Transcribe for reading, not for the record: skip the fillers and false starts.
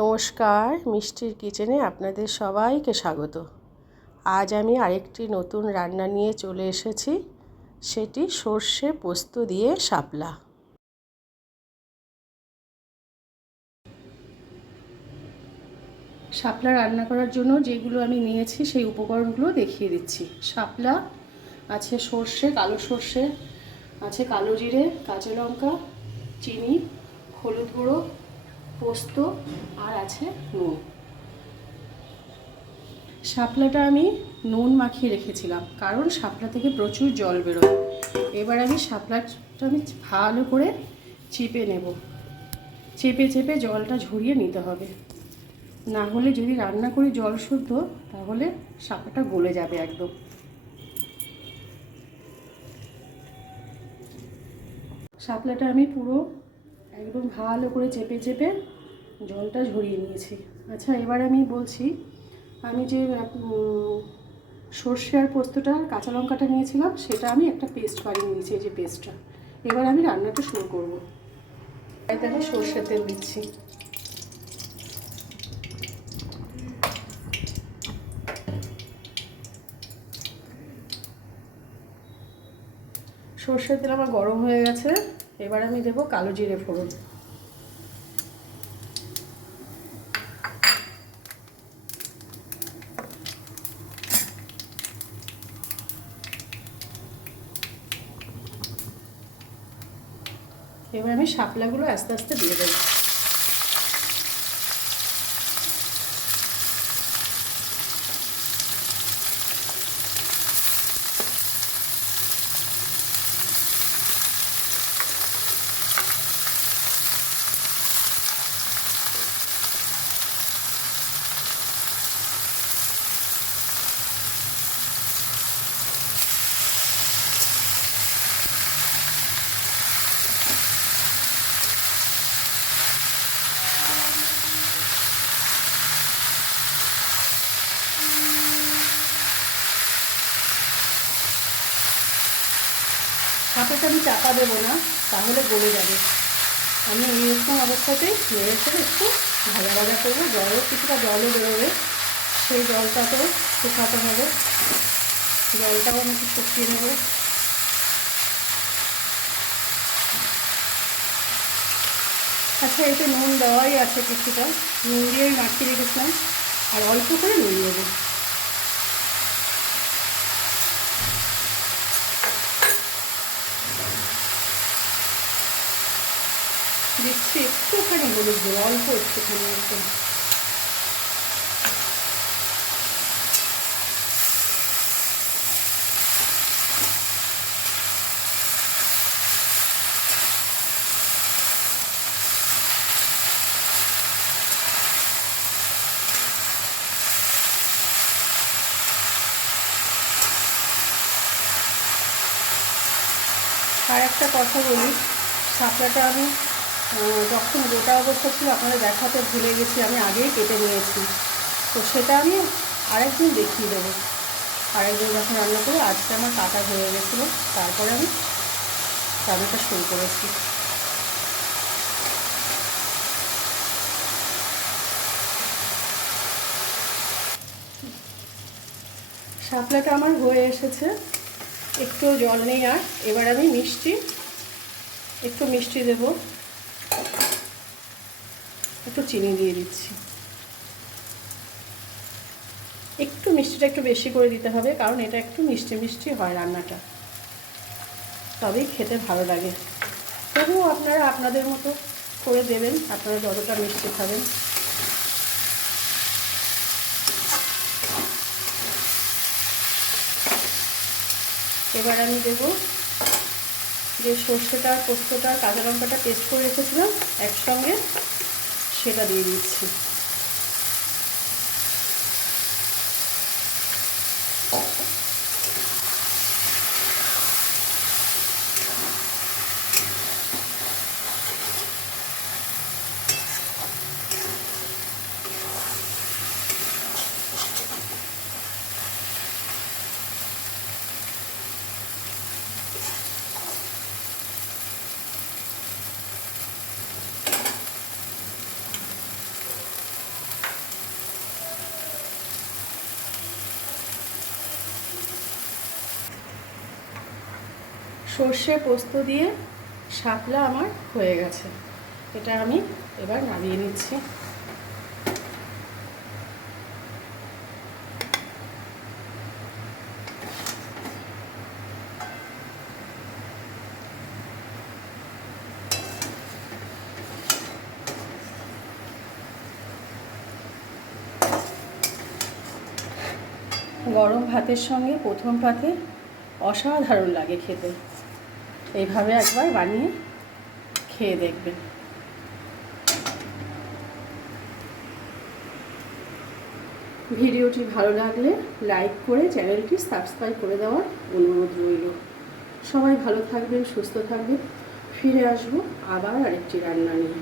নমস্কার, মিষ্টির কিচেনে আপনাদের সবাইকে স্বাগত। আজ আমি আরেকটি নতুন রান্না নিয়ে চলে এসেছি, সেটি সর্ষে পোস্ত দিয়ে শাপলা। শাপলা রান্না করার জন্য যেগুলো আমি নিয়েছি সেই উপকরণগুলো দেখিয়ে দিচ্ছি। শাপলা আছে, সর্ষে, কালো সর্ষে আছে, কালো জিরে, কাঁচা লঙ্কা, চিনি, হলুদ গুঁড়ো, পোস্ত আর আছে নুন। শাপলাটা আমি নুন মাখিয়ে রেখেছিলাম, কারণ শাপলা থেকে প্রচুর জল বেরোয়। এবার আমি শাপলাটা ভালো করে চিপে নেব। চেপে চেপে জলটা ঝরিয়ে নিতে হবে, না হলে যদি রান্না করি জল শুদ্ধ তাহলে শাপলাটা গলে যাবে একদম। শাপলাটা আমি পুরো একদম ভালো করে চেপে চেপে জলটা ঝরিয়ে নিয়েছি। আচ্ছা, এবার আমি বলছি, আমি যে সর্ষে আর পোস্তটা কাঁচা লঙ্কাটা নিয়েছিলাম সেটা আমি একটা পেস্ট বানিয়ে নিয়েছি, এই যে পেস্টটা। এবার আমি রান্নাটা শুরু করবো। এতে আমি সর্ষের তেল দিচ্ছি। সর্ষের তেল আমার গরম হয়ে গেছে, এবার আমি দেবো কালো জিরে ফোড়ন। এবার আমি শাপলাগুলো আস্তে আস্তে দিয়ে দেবো। শাপলাটা আমি চাপা দেবো না, তাহলে গলে যাবে। আমি এইরকম অবস্থাতেই নেড়ে ছেড়ে একটু ভাজা ভাজা করবো। কিছুটা জলও বেরোবে, সেই জলটাকেও শুকাতে হবে। জলটাও আমি একটু শুকিয়ে নেব। আচ্ছা, এতে নুন দেওয়াই আছে, কিছুটা নুন দিয়ে আমি মাখিয়ে রেখেছিলাম, আর অল্প করে নুন দেবো। দিচ্ছি একটুখানি হলুদ গুঁড়ো, অল্প একটুখানি একদম। আর একটা কথা বলি, শাপলাটা আমি যখন গোটা অবস্থা ছিল আপনাদের দেখাতে ভুলে গেছি, আমি আগেই কেটে নিয়েছি। তো সেটা আমি আরেকদিন দেখিয়ে দেবো। আরেকদিন যখন রান্না করি, আজকে আমার কাটা হয়ে গেছিলো, তারপরে আমি রান্নাটা শুরু করেছি। শাপলাটা আমার হয়ে এসেছে, একটু জল নেই আর। এবার আমি একটু মিষ্টি দেবো, একটু চিনি দিয়ে দিচ্ছি। একটু মিষ্টিটা একটু বেশি করে দিতে হবে, কারণ এটা একটু মিষ্টি মিষ্টি হয় রান্নাটা, তবেই খেতে ভালো লাগে। তবুও আপনারা আপনাদের মতো করে দেবেন, আপনারা যতটা মিষ্টি খাবেন। এবার আমি দেবো যে সর্ষেটা, পোস্তটা, কাঁচা লঙ্কাটা পেস্ট করে রেখেছিলাম একসঙ্গে, সেটা দিয়ে দিচ্ছি। সর্ষে পোস্ত দিয়ে শাপলা আমার হয়ে গেছে। এটা আমি এবার নামিয়ে নিচ্ছি। গরম ভাতের সঙ্গে প্রথম পাতে অসাধারণ লাগে খেতে। এইভাবে একবার বানিয়ে খেয়ে দেখবেন। ভিডিওটি ভালো লাগলে লাইক করে চ্যানেলটি সাবস্ক্রাইব করে দেওয়ার অনুরোধ রইল। সবাই ভালো থাকবেন, সুস্থ থাকবেন। ফিরে আসবো আবার আরেকটি রান্না নিয়ে।